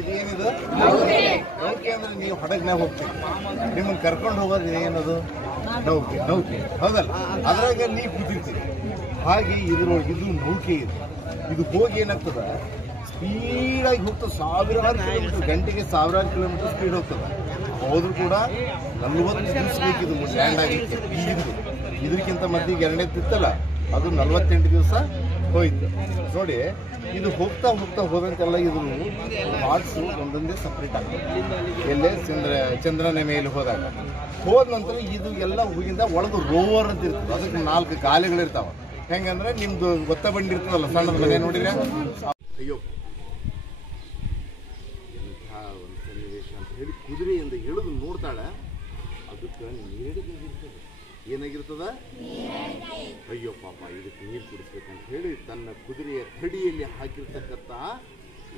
ಇದೇನಿದು ನೌಕೆ ಅಂದ್ರೆ ನೀವು ಹಡಗ್ನಾಗ ಹೋಗ್ತೀವಿ, ನಿಮ್ಮನ್ನು ಕರ್ಕೊಂಡು ಹೋಗೋದು ಏನದು ನೌಕೆ. ಹೌದಲ್ಲ, ಅದ್ರಾಗ ನೀವು ಕೂತಿರ್ತೀವಿ. ಹಾಗೆ ಇದ್ರೊಳಗೆ ಇದು ನೌಕೆ ಇದೆ. ಇದು ಹೋಗಿ ಏನಾಗ್ತದ, ಸ್ಪೀಡಾಗಿ ಹೋಗ್ತದೆ. ಸಾವಿರಾರು ಕಿಲೋಮೀಟರ್ ಗಂಟೆಗೆ, ಸಾವಿರಾರು ಕಿಲೋಮೀಟರ್ ಸ್ಪೀಡ್ ಹೋಗ್ತದೆ. ಹೋದ್ರೂ ಕೂಡ 40 ದಿವಸ ಬೇಕಿದು ಲ್ಯಾಂಡ್ ಆಗಲಿಕ್ಕೆ. ಇದಕ್ಕಿಂತ ಮಧ್ಯೆ ಎರಡನೇದಿತ್ತಲ್ಲ, ಅದು 48 ದಿವಸ ಹೋಯ್ತು. ನೋಡಿ, ಇದು ಹೋಗ್ತಾ ಹೋದಂತೆಲ್ಲ ಇದ್ರ ಪಾರ್ಟ್ಸು ಒಂದೊಂದೇ ಸಪ್ರೇಟ್ ಆಗ್ತದೆ. ಎಲ್ಲೇ ಚಂದ್ರನ ಮೇಲೆ ಹೋದ ನಂತರ ಇದು ಎಲ್ಲ ಹೋಗಿಂದ ಒಳಗೆ ರೋವರ್ ಅಂತ ಇರ್ತದೆ. ಅದಕ್ಕೆ 4 ಗಾಲಿಗಳಿರ್ತಾವ. ಹೆಂಗಂದ್ರೆ ನಿಮ್ದು ಒತ್ತ ಬಂಡಿ ಇರ್ತದಲ್ಲ, ಸಣ್ಣದ ಮನೆ ನೋಡಿರ, ಅಯ್ಯೋ ಒಂದು ಸನ್ನಿವೇಶ ಅಂತ ಹೇಳಿ ಕುದುರೆಯಿಂದ ಇಳಿದು ನೋಡ್ತಾಳೆ. ಅದಕ್ಕೆ ನೀರಿಗಿರ್ತದೆ. ಏನಾಗಿರ್ತದ? ಅಯ್ಯೋ ಪಾಪ, ಇದಕ್ಕೆ ನೀರು ಕುಡಿಸ್ಬೇಕಂತ ಹೇಳಿ ತನ್ನ ಕುದುರೆಯ ತಡಿಯಲ್ಲಿ ಹಾಕಿರ್ತಕ್ಕಂಥ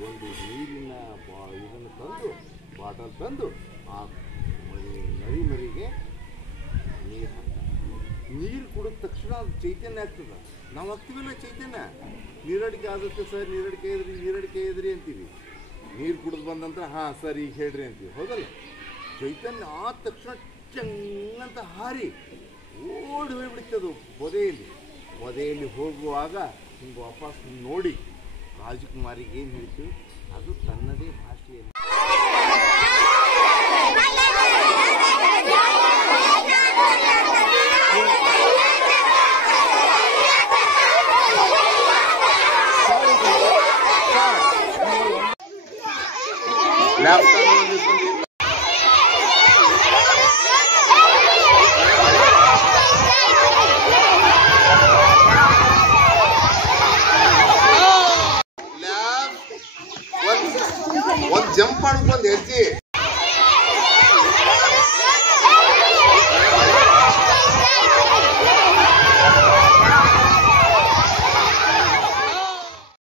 ಒಂದು ನೀರಿನ ಇದನ್ನು ತಂದು, ಬಾಟಲ್ ತಂದು ಆ ಮರಿಗೆ ನೀರು ಹಾಕ್ತಾರೆ. ನೀರು ಕುಡಿದ ತಕ್ಷಣ ಅದು ಚೈತನ್ಯ ಆಗ್ತದೆ. ನಾವು ಹಾಕ್ತೀವಲ್ಲ ಚೈತನ್ಯ, ನೀರಡಿಕೆ ಆಗುತ್ತೆ ಸರ್, ನೀರಡಿಕೆ ಇದ್ರಿ ಅಂತೀವಿ. ನೀರು ಕುಡಿದು ಬಂದ ನಂತರ ಹಾಂ ಸರ್ ಈಗ ಹೇಳ್ರಿ ಅಂತೀವಿ. ಹೌದಲ್ಲ? ಚೈತನ್ಯ ಆದ ತಕ್ಷಣ ಚಂಗಂತ ಹಾರಿ ಓಡಿ ಹೋಗ್ಬಿಡ್ತದು ಪೊದೆಯಲ್ಲಿ ಹೋಗುವಾಗ ಹಿಂಗೆ ವಾಪಸ್ ನೋಡಿ ರಾಜಕುಮಾರಿಗೆ ಏನು ಹೇಳ್ತು, ಅದು ತನ್ನದೇ ಭಾಷೆಯಲ್ಲಿ ಒಂದು ಜಂಪ್ ಮಾಡ್ಕೊಂಡು ಹೆಜ್ಜೆ